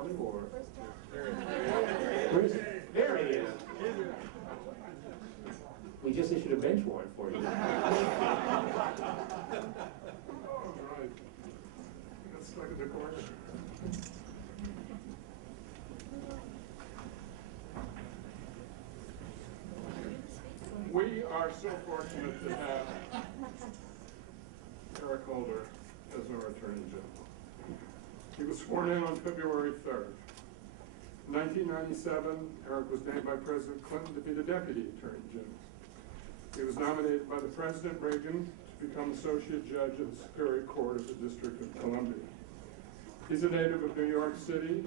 coming, or? Where is he? There he is. We just issued a bench warrant for you. All right. Let's look at the court. We are so fortunate to have Eric Holder as our Attorney General. He was sworn in on February 3rd. In 1997, Eric was named by President Clinton to be the Deputy Attorney General. He was nominated by the President Reagan to become Associate Judge of the Superior Court of the District of Columbia. He's a native of New York City.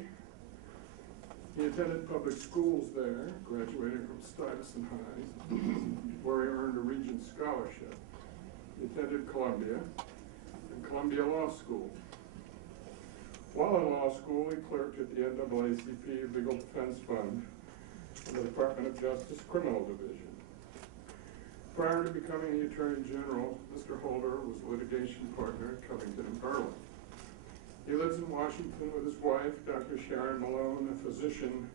He attended public schools there, graduating from Stuyvesant High, where he earned a Regents Scholarship. He attended Columbia and Columbia Law School. While in law school, he clerked at the NAACP Legal Defense Fund in the Department of Justice Criminal Division. Prior to becoming the Attorney General, Mr. Holder was a litigation partner at Covington and Burling. He lives in Washington with his wife, Dr. Sharon Malone, a physician,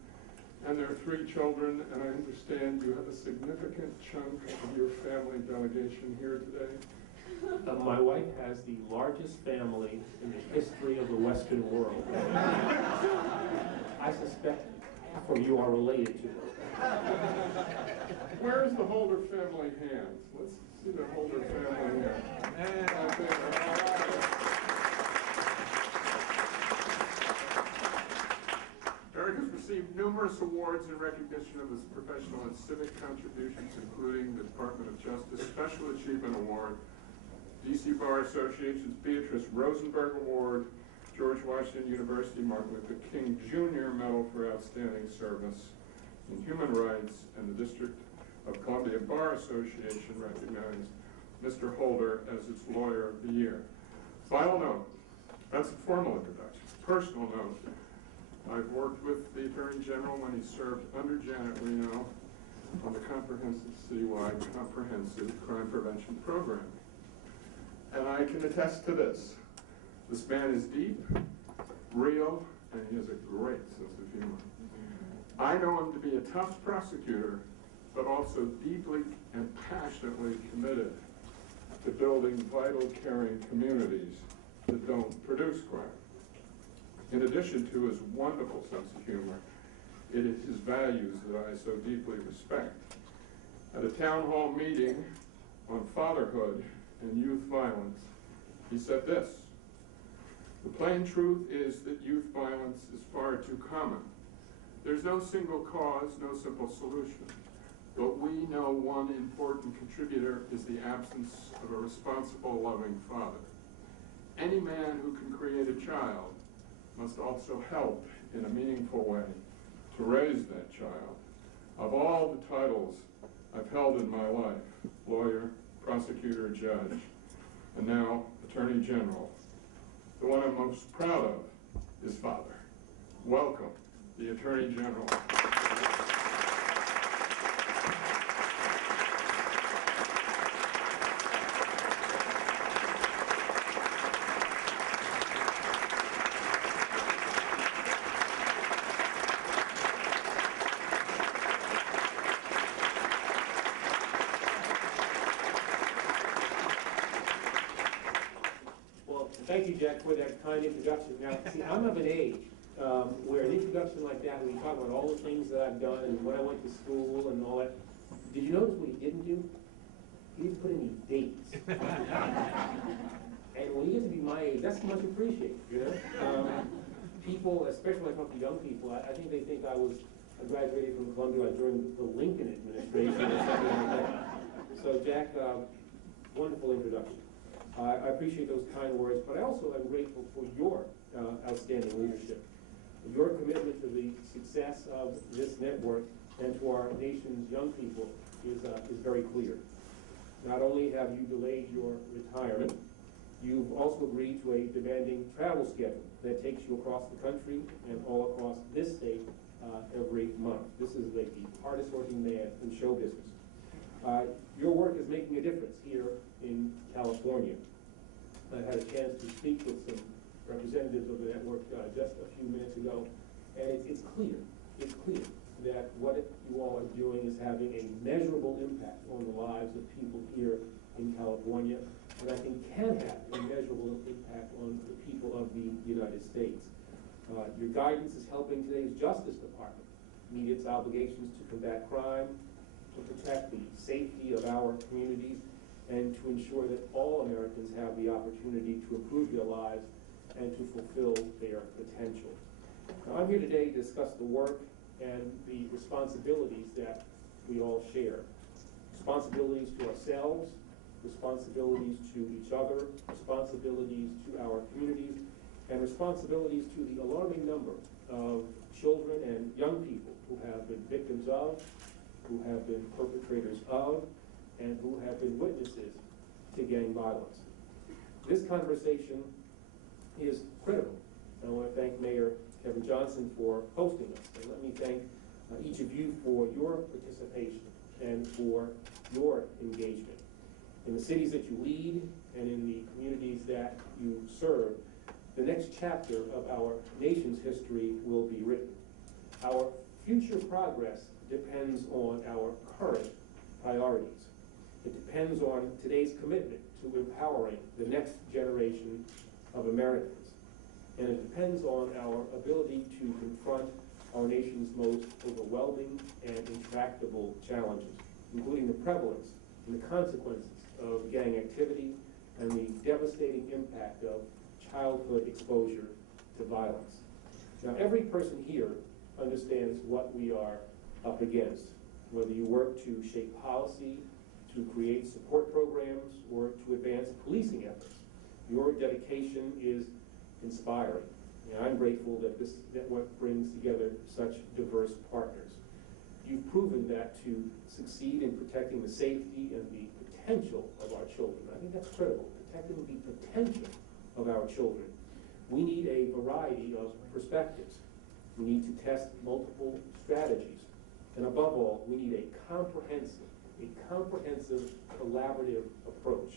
and their 3 children, and I understand you have a significant chunk of your family delegation here today. My wife has the largest family in the history of the Western world. I suspect half of you are related to her. Where's the Holder family hands? Let's see the Holder family hands. Eric has received numerous awards in recognition of his professional and civic contributions, including the Department of Justice Special Achievement Award, D.C. Bar Association's Beatrice Rosenberg Award, George Washington University Martin Luther King Jr. Medal for Outstanding Service in Human Rights, and the District of Columbia Bar Association recognized Mr. Holder as its Lawyer of the Year. Final note, that's a formal introduction. Personal note, I've worked with the Attorney General when he served under Janet Reno on the comprehensive citywide comprehensive crime prevention program. And I can attest to this. This man is deep, real, and he has a great sense of humor. I know him to be a tough prosecutor, but also deeply and passionately committed to building vital, caring communities that don't produce crime. In addition to his wonderful sense of humor, it is his values that I so deeply respect. At a town hall meeting on fatherhood and youth violence, he said this: "The plain truth is that youth violence is far too common. There's no single cause, no simple solution. But we know one important contributor is the absence of a responsible, loving father. Any man who can create a child must also help in a meaningful way to raise that child. Of all the titles I've held in my life, lawyer, prosecutor, judge, and now Attorney General, the one I'm most proud of is father. Welcome, the Attorney General." Thank you, Jack, for that kind introduction. Now, see, I'm of an age where an introduction like that, when you talk about all the things that I've done and when I went to school and all that, did you notice what he didn't do? He didn't put any dates. And when you get to be my age, that's much appreciated, you know? People, especially when I talk to young people, I think they think I graduated from Columbia during the Lincoln administration or something like that. So, Jack, wonderful introduction. I appreciate those kind words, but I also am grateful for your outstanding leadership. Your commitment to the success of this network and to our nation's young people is very clear. Not only have you delayed your retirement, you've also agreed to a demanding travel schedule that takes you across the country and all across this state every month. This is the hardest working man in show business. Your work is making a difference here in California. I had a chance to speak with some representatives of the network just a few minutes ago, clear that what you all are doing is having a measurable impact on the lives of people here in California, and I think can have a measurable impact on the people of the United States. Your guidance is helping today's Justice Department meet its obligations to combat crime, to protect the safety of our communities, and to ensure that all Americans have the opportunity to improve their lives and to fulfill their potential. Now, I'm here today to discuss the work and the responsibilities that we all share. Responsibilities to ourselves, responsibilities to each other, responsibilities to our communities, and responsibilities to the alarming number of children and young people who have been victims of, who have been perpetrators of, and who have been witnesses to gang violence. This conversation is critical. I want to thank Mayor Kevin Johnson for hosting us, and let me thank each of you for your participation and for your engagement. In the cities that you lead and in the communities that you serve, the next chapter of our nation's history will be written. Our future progress depends on our current priorities. It depends on today's commitment to empowering the next generation of Americans. And it depends on our ability to confront our nation's most overwhelming and intractable challenges, including the prevalence and the consequences of gang activity and the devastating impact of childhood exposure to violence. Now, every person here understands what we are up against, whether you work to shape policy, to create support programs, or to advance policing efforts. Your dedication is inspiring. And I'm grateful that this network brings together such diverse partners. You've proven that to succeed in protecting the safety and the potential of our children. I think that's critical, protecting the potential of our children. We need a variety of perspectives. We need to test multiple strategies. And above all, we need a comprehensive, collaborative approach.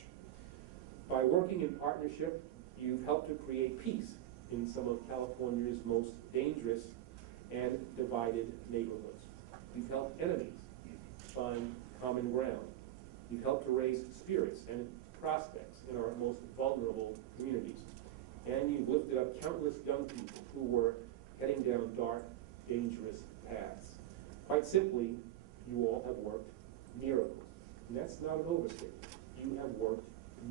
By working in partnership, you've helped to create peace in some of California's most dangerous and divided neighborhoods. You've helped enemies find common ground. You've helped to raise spirits and prospects in our most vulnerable communities. And you've lifted up countless young people who were heading down dark, dangerous paths. Quite simply, you all have worked miracles. And that's not an overstatement. You have worked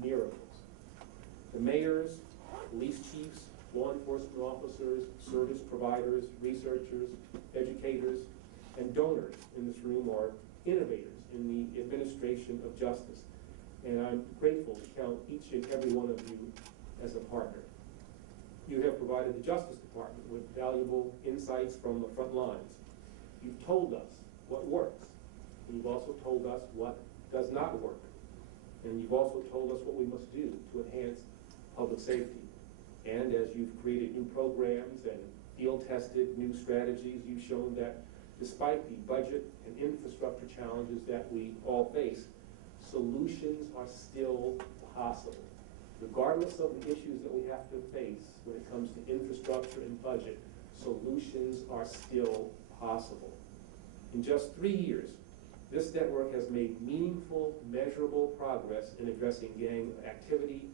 miracles. The mayors, police chiefs, law enforcement officers, service providers, researchers, educators, and donors in this room are innovators in the administration of justice. And I'm grateful to count each and every one of you as a partner. You have provided the Justice Department with valuable insights from the front lines. You've told us what works, and you've also told us what does not work. And you've also told us what we must do to enhance public safety. And as you've created new programs and field-tested new strategies, you've shown that despite the budget and infrastructure challenges that we all face, solutions are still possible. Regardless of the issues that we have to face when it comes to infrastructure and budget, solutions are still possible. In just 3 years, this network has made meaningful, measurable progress in addressing gang activity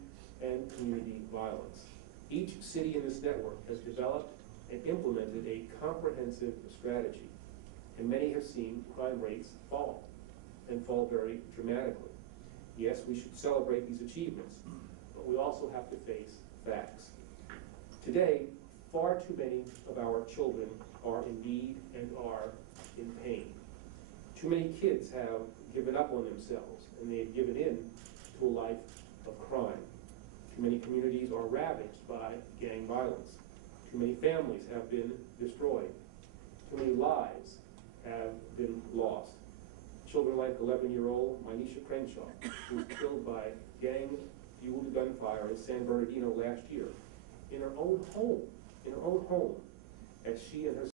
and community violence. Each city in this network has developed and implemented a comprehensive strategy, and many have seen crime rates fall, and fall very dramatically. Yes, we should celebrate these achievements, but we also have to face facts. Today, far too many of our children are in need and are in pain. Too many kids have given up on themselves, and they have given in to a life of crime. Too many communities are ravaged by gang violence. Too many families have been destroyed. Too many lives have been lost. Children like 11-year-old Mynisha Crenshaw, who was killed by gang-fueled gunfire in San Bernardino last year, in her own home, as she and her